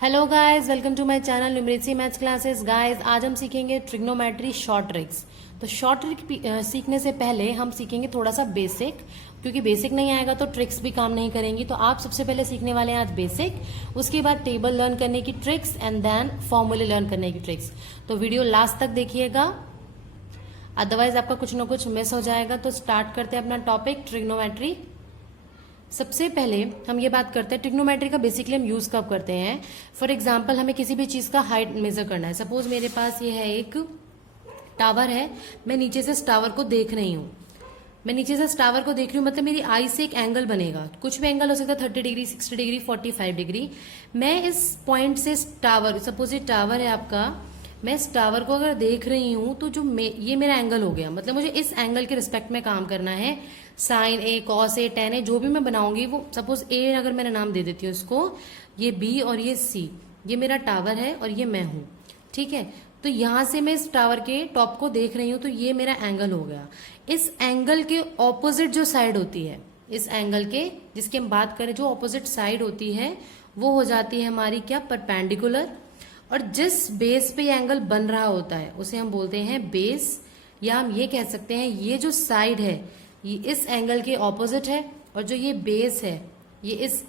Hello guys, welcome to my channel numeracy maths classes. Guys, आज हम सीखेंगे trigonometry short tricks. तो short trick सीखने से पहले हम सीखेंगे थोड़ा सा बेसिक, क्योंकि बेसिक नहीं आएगा तो ट्रिक्स भी काम नहीं करेंगी। तो आप सबसे पहले सीखने वाले हैं आज बेसिक, उसके बाद टेबल लर्न करने की ट्रिक्स एंड देन फॉर्मूले लर्न करने की ट्रिक्स। तो वीडियो लास्ट तक देखिएगा, अदरवाइज आपका कुछ ना कुछ मिस हो जाएगा। तो स्टार्ट करते हैं अपना टॉपिक ट्रिग्नोमेट्री। सबसे पहले हम ये बात करते हैं ट्रिग्नोमेट्री का बेसिकली हम यूज कब करते हैं। फॉर एग्जाम्पल, हमें किसी भी चीज का हाइट मेजर करना है। सपोज मेरे पास ये है एक टावर है, मैं नीचे से इस टावर को देख रही हूँ। मैं नीचे से इस टावर को देख रही हूँ, मतलब मेरी आई से एक एंगल बनेगा। कुछ भी एंगल हो सकता है, 30 डिग्री, 60 डिग्री, 45 डिग्री। मैं इस पॉइंट से इस टावर, सपोज ये टावर है आपका, मैं इस टावर को अगर देख रही हूं तो जो ये मेरा एंगल हो गया। मतलब मुझे इस एंगल के रिस्पेक्ट में काम करना है। Sign A, cos A, ten ए, जो भी मैं बनाऊंगी वो, सपोज ए अगर मेरा नाम दे देती हूँ इसको, ये बी और ये सी, ये मेरा टावर है और ये मैं हूं। ठीक है, तो यहां से मैं इस टावर के टॉप को देख रही हूं, तो ये मेरा एंगल हो गया। इस एंगल के ऑपोजिट जो साइड होती है, इस एंगल के जिसकी हम बात करें, जो ऑपोजिट साइड होती है वो हो जाती है हमारी क्या, परपेंडिकुलर। और जिस बेस पे ये एंगल बन रहा होता है उसे हम बोलते हैं बेस, या हम ये कह सकते हैं ये जो साइड है ये इस एंगल के ऑपोजिट है, और जो ये बेस है ये इस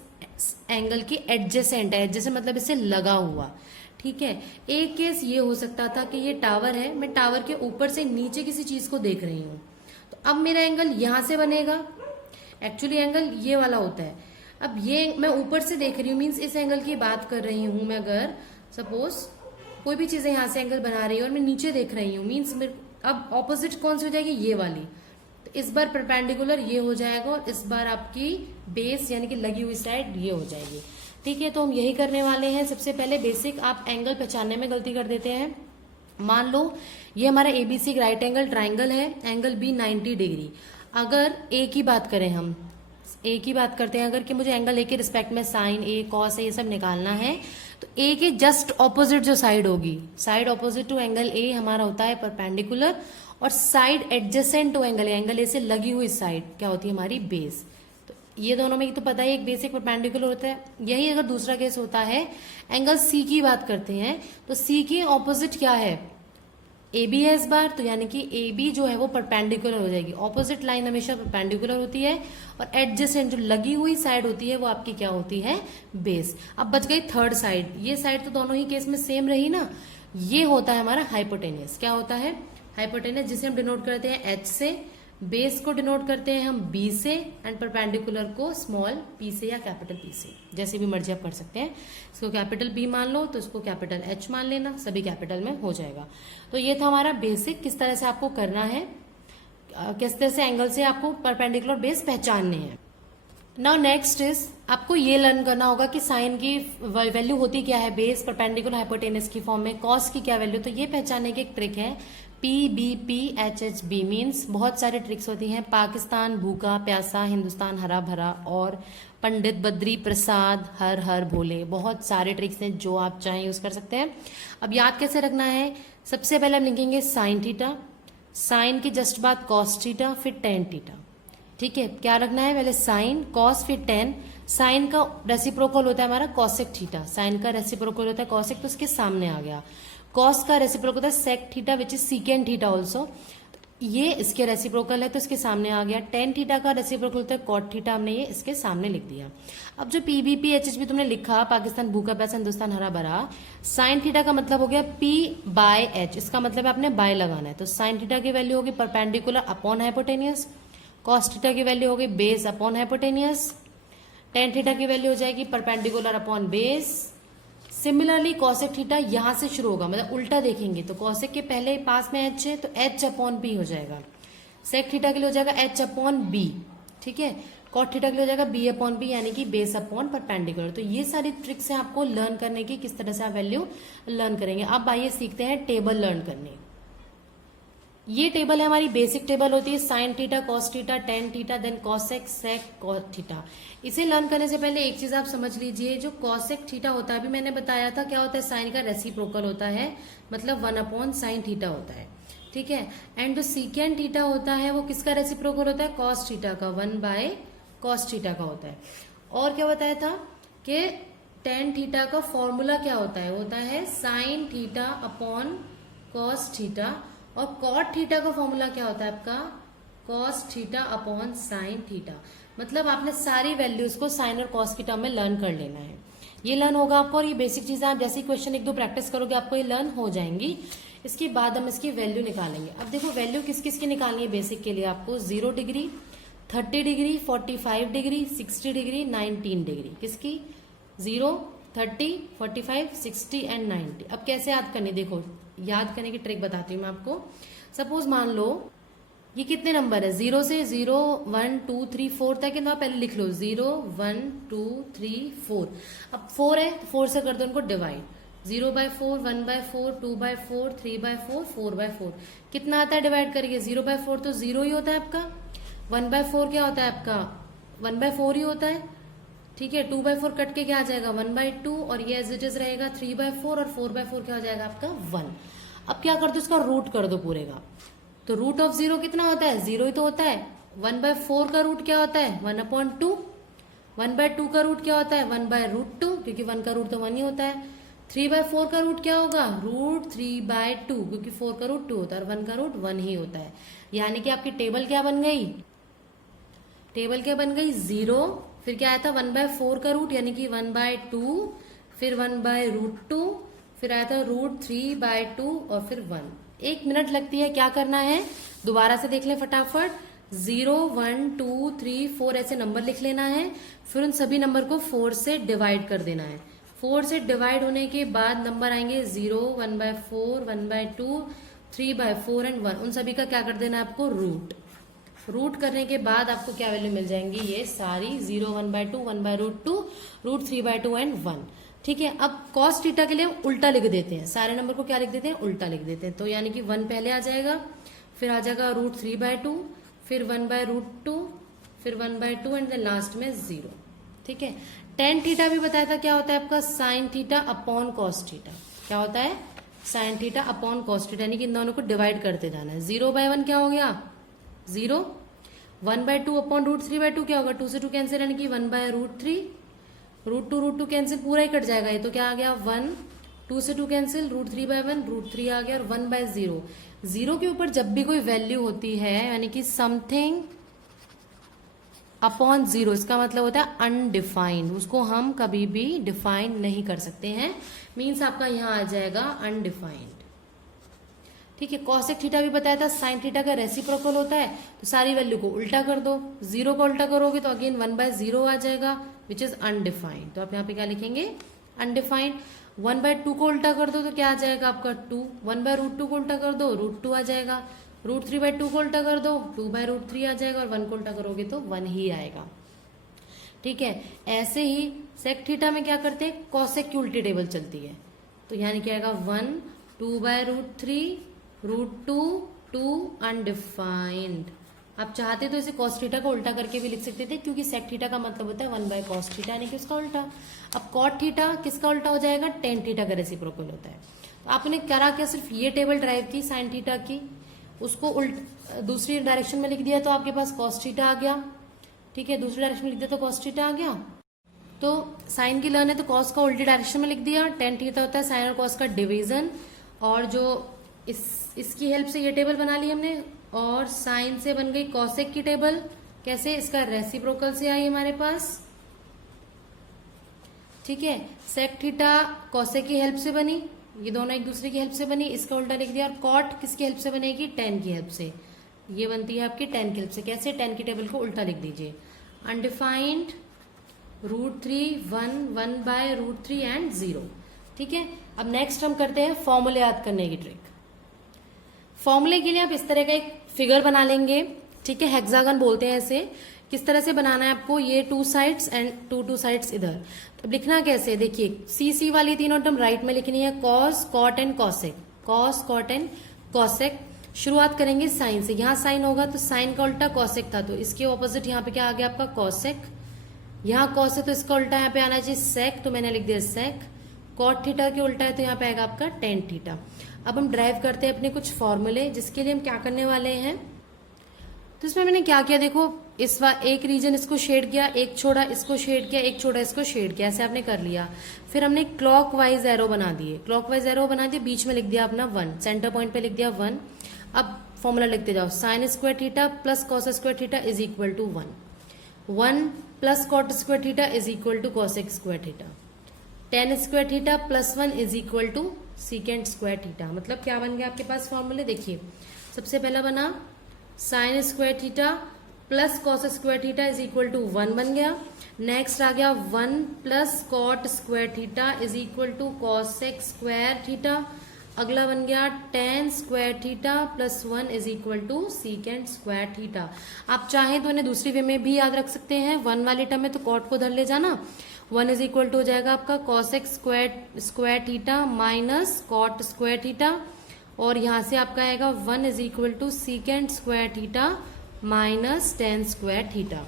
एंगल के एडजेसेंट है। एडजेसेंट मतलब इससे लगा हुआ। ठीक है, एक केस ये हो सकता था कि ये टावर है, मैं टावर के ऊपर से नीचे किसी चीज को देख रही हूं, तो अब मेरा एंगल यहां से बनेगा। एक्चुअली एंगल ये वाला होता है। अब ये मैं ऊपर से देख रही हूँ, मीन्स इस एंगल की बात कर रही हूं मैं। अगर सपोज कोई भी चीजें यहां से एंगल बना रही है और मैं नीचे देख रही हूँ, मीन्स मेरे अब ऑपोजिट कौन सी हो जाएगी, ये वाली। तो इस बार परपेंडिकुलर ये हो जाएगा और इस बार आपकी बेस यानी कि लगी हुई साइड ये हो जाएगी। ठीक है, तो हम यही करने वाले हैं। सबसे पहले बेसिक, आप एंगल पहचानने में गलती कर देते हैं। मान लो ये हमारा एबीसी राइट एंगल ट्राइंगल है, एंगल बी 90 डिग्री। अगर ए की बात करें, हम ए की बात करते हैं अगर, कि मुझे एंगल ए के रिस्पेक्ट में साइन ए, कॉस ए, ये सब निकालना है, तो ए के जस्ट ऑपोजिट जो साइड होगी, side opposite to angle A हमारा होता है परपेंडिकुलर, और side adjacent to angle A, angle A से लगी हुई साइड क्या होती है हमारी, बेस। तो ये दोनों में तो पता है, एक बेसिक परपेंडिकुलर होता है। यही अगर दूसरा केस होता है, एंगल सी की बात करते हैं, तो सी के ऑपोजिट क्या है, ए बी है इस बार, तो यानी कि ए बी जो है वो परपेंडिकुलर हो जाएगी। ऑपोजिट लाइन हमेशा परपेंडिकुलर होती है, और एडजेसेंट जो लगी हुई साइड होती है वो आपकी क्या होती है, बेस। अब बच गई थर्ड साइड। ये साइड तो दोनों ही केस में सेम रही ना। ये होता है हमारा हाइपोटेनियस। क्या होता है, हाइपोटेनियस, जिसे हम डिनोट करते हैं एच से, बेस को डिनोट करते हैं हम बी से, एंड परपेंडिकुलर को स्मॉल पी से या कैपिटल पी से, जैसे भी मर्जी आप कर सकते हैं। इसको कैपिटल बी मान लो तो इसको कैपिटल एच मान लेना, सभी कैपिटल में हो जाएगा। तो ये था हमारा बेसिक, किस तरह से आपको करना है, किस तरह से एंगल से आपको परपेंडिकुलर बेस पहचानने हैं। नाउ नेक्स्ट इज, आपको ये लर्न करना होगा कि साइन की वैल्यू होती क्या है, बेस, परपेंडिकुलर, हाइपोटेनस की फॉर्म में, कॉस की क्या वैल्यू। तो ये पहचानने की एक ट्रिक है, P B P H H B, means बहुत सारी ट्रिक्स होती हैं। पाकिस्तान भूखा प्यासा, हिंदुस्तान हरा भरा, और पंडित बद्री प्रसाद, हर हर भोले। बहुत सारे ट्रिक्स हैं जो आप चाहें यूज कर सकते हैं। अब याद कैसे रखना है, सबसे पहले हम लिखेंगे साइन थीटा, साइन की जस्ट बाद कॉस थीटा, फिर टेन थीटा। ठीक है, क्या रखना है, पहले साइन, कॉस, फिर टेन। साइन का रेसिप्रोकल होता है हमारा कॉसेक थीटा, साइन का रेसिप्रोकल होता है कॉसेक, तो उसके सामने आ गया। कॉस का रेसिप्रोकल होता है sec theta which is secant theta also, ये इसके रेसिप्रोकल है तो इसके सामने आ गया। टेन थीटा का रेसिप्रोकल होता है कॉट थीटा, हमने ये इसके सामने लिख दिया। अब जो पीबीपी एचएचबी तुमने लिखा, पाकिस्तान भूखा प्यासा हिंदुस्तान हरा भरा, साइन थीटा का मतलब हो गया पी बाय एच, इसका मतलब आपने बाय लगाना है। तो साइन थीटा की वैल्यू होगी perpendicular upon hypotenuse, cos theta की वैल्यू होगी base upon hypotenuse, tan theta की वैल्यू हो जाएगी perpendicular upon base. Similarly cosec theta यहां से शुरू होगा, मतलब उल्टा देखेंगे तो कॉसेक के पहले पास में एच है तो एच अपॉन बी हो जाएगा। सेक थीटा के लिए हो जाएगा एच अपॉन बी। ठीक है, कॉट थीटा के लिए हो जाएगा बी अपॉन बी, यानी कि बेस अपॉन परपेंडिकुलर। तो ये सारी ट्रिक्स हैं आपको लर्न करने की, किस तरह से आप वैल्यू लर्न करेंगे। अब आइए सीखते हैं टेबल लर्न करने। ये टेबल है हमारी बेसिक टेबल होती है, sine theta, cos theta, tan theta, then cosec, sec, cot theta. इसे लर्न करने से पहले एक चीज आप समझ लीजिए, जो कॉसेक थीटा होता है, अभी मैंने बताया था क्या होता है, साइन का रेसिप्रोकल होता है, मतलब 1 अपॉन साइन थीटा होता है। ठीक है, एंड जो सीकेंड थीटा होता है वो किसका रेसिप्रोकल होता है, कॉस थीटा का, 1 बाय कॉस थीटा का होता है। और क्या बताया था कि टेन थीटा का फॉर्मूला क्या होता है? होता है sine theta upon cos theta, और कॉट थीटा का फॉर्मूला क्या होता है आपका? Cos theta upon sine theta. मतलब आपने सारी वैल्यूज को साइन और कॉस की टर्म में लर्न कर लेना है। ये लर्न होगा आपको, और ये बेसिक चीजें आप जैसे क्वेश्चन एक दो प्रैक्टिस करोगे आपको ये लर्न हो जाएंगी। इसके बाद हम इसकी वैल्यू निकालेंगे। अब देखो वैल्यू किस किस की निकालनी है बेसिक के लिए आपको? 0 degree, 30 degree, 45 degree, 60 degree, 19 degree. किसकी? 0, 30, 45, 60 एंड 90। अब कैसे याद करनी? देखो याद करने की ट्रिक बताती हूँ मैं आपको। सपोज मान लो ये कितने नंबर है? 0 से 0, 1, 2, 3, 4 तक है, तो आप पहले लिख लो 0, 1, 2, 3, 4। अब 4 है तो 4 से कर दो उनको डिवाइड। 0/4, 1/4, 2/4, 3/4, 4/4। कितना आता है डिवाइड करिए? 0/4 तो 0 ही होता है आपका। 1/4 क्या होता है आपका? 1/4 ही होता है। ठीक है, 2/4 कट के क्या आ जाएगा? 1/2, और ये एज इट इज रहेगा 3/4, और 4/4 क्या हो जाएगा आपका? 1। अब क्या कर दो? इसका रूट कर दो पूरे का। तो रूट ऑफ 0 कितना होता है? 0 ही तो होता है। 1/4 का रूट क्या होता है? 1/2। 1/2 का रूट क्या होता है? 1/√2, क्योंकि 1 का रूट तो 1 ही होता है। 3/4 का रूट क्या होगा? √3/2, क्योंकि 4 का रूट 2 होता है और 1 का रूट 1 ही होता है। यानी कि आपकी टेबल क्या बन गई? टेबल क्या बन गई? 0, फिर क्या आया था? 1/4 का रूट यानी कि 1/2, फिर 1/√2, फिर आया था √3/2, और फिर 1। 1 मिनट लगती है। क्या करना है? दोबारा से देख लें फटाफट। 0, 1, 2, 3, 4 ऐसे नंबर लिख लेना है। फिर उन सभी नंबर को 4 से डिवाइड कर देना है। 4 से डिवाइड होने के बाद नंबर आएंगे 0, 1/4, 1/2, 3/4 एंड 1। उन सभी का क्या कर देना है आपको? रूट करने के बाद आपको क्या वैल्यू मिल जाएंगी? ये सारी 0, 1/2, 1/√2, √3/2 एंड 1। ठीक है, अब कॉस थीटा के लिए उल्टा लिख देते हैं। सारे नंबर को क्या लिख देते हैं? उल्टा लिख देते हैं। तो यानी कि 1 पहले आ जाएगा, फिर आ जाएगा √3/2, फिर 1/√2, फिर 1/2 एंड देन लास्ट में 0। ठीक है, टेन थीटा भी बताया था क्या होता है आपका? Sine theta upon cos theta. क्या होता है? Sine theta upon cos theta, यानी कि इन दोनों को डिवाइड करते जाना है। 0/1 क्या हो गया? 0। 1/2 अपॉन √3/2 क्या होगा? 2 से 2 कैंसिल, यानी कि 1/√3। √2 कैंसिल, पूरा ही कट जाएगा। ये तो क्या आ गया? 1। 2 से 2 कैंसिल, √3/1, √3 आ गया, और 1/0। 0 के ऊपर जब भी कोई वैल्यू होती है यानी कि समथिंग अपॉन 0, इसका मतलब होता है अनडिफाइंड। उसको हम कभी भी डिफाइन नहीं कर सकते हैं। मीन्स आपका यहां आ जाएगा अनडिफाइंड। ठीक है, कॉसेक थीटा भी बताया था। साइन थीटा का रेसिप्रोकल होता है, तो सारी वैल्यू को उल्टा कर दो। 0 का उल्टा करोगे तो अगेन 1/0 आ जाएगा, विच इज अनडिफाइंड। तो आप यहाँ पे क्या लिखेंगे? अनडिफाइंड। 1/2 को उल्टा कर दो तो क्या आ जाएगा आपका? 2। 1/√2 को उल्टा कर दो, √2 आ जाएगा। √3/2 को उल्टा कर दो, 2/√3 आ जाएगा, और 1 को उल्टा करोगे तो 1 ही आएगा। ठीक है, ऐसे ही सेक थीटा में क्या करते हैं? कॉसेक की उल्टी टेबल चलती है। तो यानी क्या आएगा? 1, 2/√3, √2, 2 अनडिफाइंड। आप चाहते तो इसे कॉस थीटा को उल्टा करके भी लिख सकते थे, क्योंकि सेक थीटा का मतलब होता है 1/cos थीटा, यानी कि उसका उल्टा। अब कॉट थीटा किसका उल्टा हो जाएगा? टेन थीटा का रेसिप्रोकल होता है। तो आपने करा क्या? सिर्फ ये टेबल ड्राइव की साइन थीटा की, उसको दूसरी डायरेक्शन में लिख दिया तो आपके पास कॉस थीटा आ गया। ठीक है, दूसरी डायरेक्शन में लिख दिया तो कॉस थीटा आ गया। तो साइन की लर्न है तो कॉस का उल्टी डायरेक्शन में लिख दिया। टेन थीटा होता है साइन और कॉस का डिवीजन, और जो इसकी हेल्प से ये टेबल बना ली हमने, और साइन से बन गई कॉसेक की टेबल। कैसे? इसका रेसिप्रोकल से आई हमारे पास। ठीक है, सेक थीटा कॉसेक की हेल्प से बनी, ये दोनों एक दूसरे की हेल्प से बनी, इसका उल्टा लिख दिया। और कॉट किसकी हेल्प से बनेगी? टेन की हेल्प से। ये बनती है आपकी टेन की हेल्प से। कैसे? टेन की टेबल को उल्टा लिख दीजिए। Undefined, √3, 1, 1/√3 and 0। ठीक है, अब नेक्स्ट हम करते हैं फॉर्मूले याद करने की ट्रिक। फॉर्मूले के लिए आप इस तरह का एक फिगर बना लेंगे। ठीक है, हेक्सागन बोलते हैं इसे। किस तरह से बनाना है आपको? ये 2 साइड्स एंड 2 साइड्स इधर। तो लिखना कैसे? देखिए, सी वाली तीनों टर्म राइट में लिखनी है। Cos, cot and cosec. Cos, cot and cosec. शुरुआत करेंगे साइन से। यहाँ साइन होगा तो साइन का उल्टा कॉसेक था, तो इसके ऑपोजिट यहाँ पे क्या आ गया आपका? कॉसेक। यहाँ कॉस है तो इसका उल्टा यहाँ पे आना चाहिए सेक, तो मैंने लिख दिया सेक। कॉट थीटा के उल्टा है तो यहाँ पे आएगा आपका टेन थीटा। अब हम ड्राइव करते हैं अपने कुछ फॉर्मूले, जिसके लिए हम क्या करने वाले हैं। तो इसमें मैंने क्या किया? देखो, एक रीजन इसको शेड किया, एक छोड़ा इसको शेड किया, एक छोड़ा इसको शेड किया, ऐसे आपने कर लिया। फिर हमने क्लॉकवाइज एरो बना दिए, क्लॉकवाइज एरो बना दिए, बीच में लिख दिया अपना 1, सेंटर पॉइंट पे लिख दिया 1। अब फॉर्मूला लिखते जाओ, sine square theta plus cos square theta is equal to 1, 1 plus cot square theta is equal to cosec square theta, tan square theta plus 1 is equal to secant square theta. मतलब क्या बन गया आपके पास फॉर्मूले, देखिए सबसे पहला बना sine square theta plus cos square theta is equal to 1 बन गया। नेक्स्ट आ गया 1 plus cot square theta is equal to cosec square theta. अगला बन गया tan square theta plus 1 is equal to secant square theta. आप चाहें तो इन्हें दूसरी वे में भी याद रख सकते हैं, 1 वाले टर्म में तो कॉट को धर ले जाना, 1 इज इक्वल टू हो जाएगा आपका cosec square theta minus cot square theta, और यहां से आपका आएगा 1 is equal to secant square theta minus tan square theta.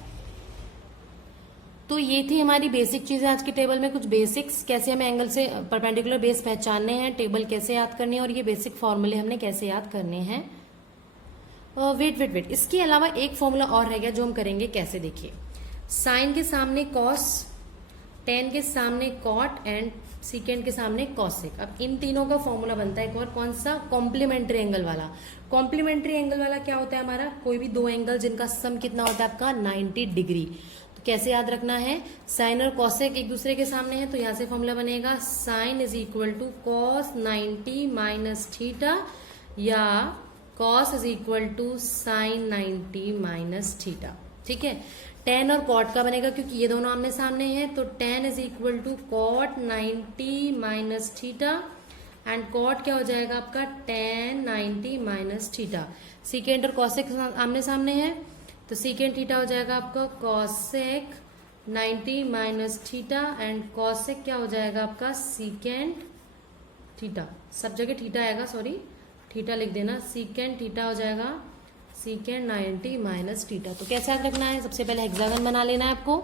तो ये थी हमारी बेसिक चीजें आज के टेबल में, कुछ बेसिक्स, कैसे हमें एंगल से परपेंडिकुलर बेस पहचानने हैं, टेबल कैसे याद करनी है, और ये बेसिक फॉर्मूले हमने कैसे याद करने हैं। वेट, इसके अलावा एक फॉर्मूला और रह गया जो हम करेंगे कैसे, देखिए साइन के सामने कॉस, टेन के सामने कॉट एंड सीकेंट के सामने कॉसेक। अब इन तीनों का फॉर्मूला बनता है एक और, कौन सा, कॉम्प्लीमेंट्री एंगल वाला। कॉम्प्लीमेंट्री एंगल वाला क्या होता है हमारा, कोई भी दो एंगल जिनका सम कितना होता है आपका 90 डिग्री। तो कैसे याद रखना है, साइन और कॉसेक एक दूसरे के सामने है, तो यहां से फॉर्मूला बनेगा sine is equal to cos 90 minus theta, या cos is equal to sine 90 minus theta. ठीक है, टेन और कॉट का बनेगा क्योंकि ये दोनों आमने सामने हैं, तो tan is equal to cot 90 minus theta, and cot क्या हो जाएगा आपका टेन 90 माइनस थीटा। सीकेंट और कॉसेक आमने सामने है, तो सीकेंट थीटा हो जाएगा आपका cosec 90 minus theta, and cosec क्या हो जाएगा आपका सीकेंट थीटा। सब जगह थीटा आएगा, सॉरी थीटा लिख देना, सीकेंट थीटा हो जाएगा सीकेंट 90 माइनस थीटा। तो कैसे याद रखना है, सबसे पहले हेक्सागन बना लेना है आपको,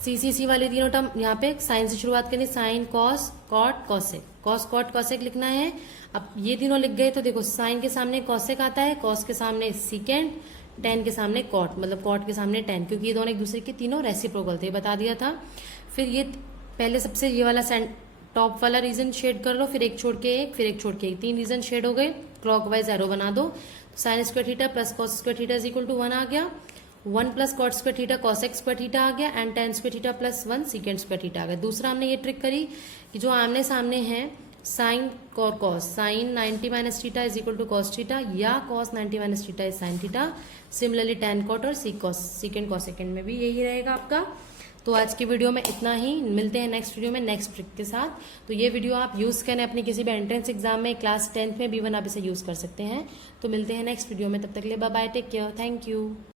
सी वाले तीनों टर्म यहाँ पे साइन से शुरुआत करनी, sine cos cot cosec, cos cot cosec लिखना है। अब ये तीनों लिख गए तो देखो साइन के सामने कॉसेक आता है, कॉस के सामने सीकेंट, टेन के सामने कॉट, मतलब कॉट के सामने टेन, क्योंकि ये दोनों एक दूसरे के तीनों रेसिप्रोकल थे, बता दिया था। फिर ये पहले सबसे ये वाला टॉप वाला रीजन शेड कर लो, फिर एक छोड़ के एक, फिर एक छोड़ के एक, 3 रीजन शेड हो गए। क्लॉकवाइज एरो बना दो, sine square theta plus cos square theta is equal to 1 आ गया, 1 plus cot square theta cosec square theta आ गया, and tan square theta plus 1 secant square theta आ गया। दूसरा हमने ये ट्रिक करी कि जो आमने सामने है साइन और cos, sine 90 minus theta is equal to cos theta, या cos 90 minus theta is sine theta. Similarly tan cot और सीकेंट कॉसेकेंड में भी यही रहेगा आपका। तो आज की वीडियो में इतना ही, मिलते हैं नेक्स्ट वीडियो में नेक्स्ट ट्रिक के साथ। तो ये वीडियो आप यूज करें अपने किसी भी एंट्रेंस एग्जाम में, क्लास 10th में B1 आप इसे यूज कर सकते हैं। तो मिलते हैं नेक्स्ट वीडियो में, तब तक के लिए bye bye, take care, thank you.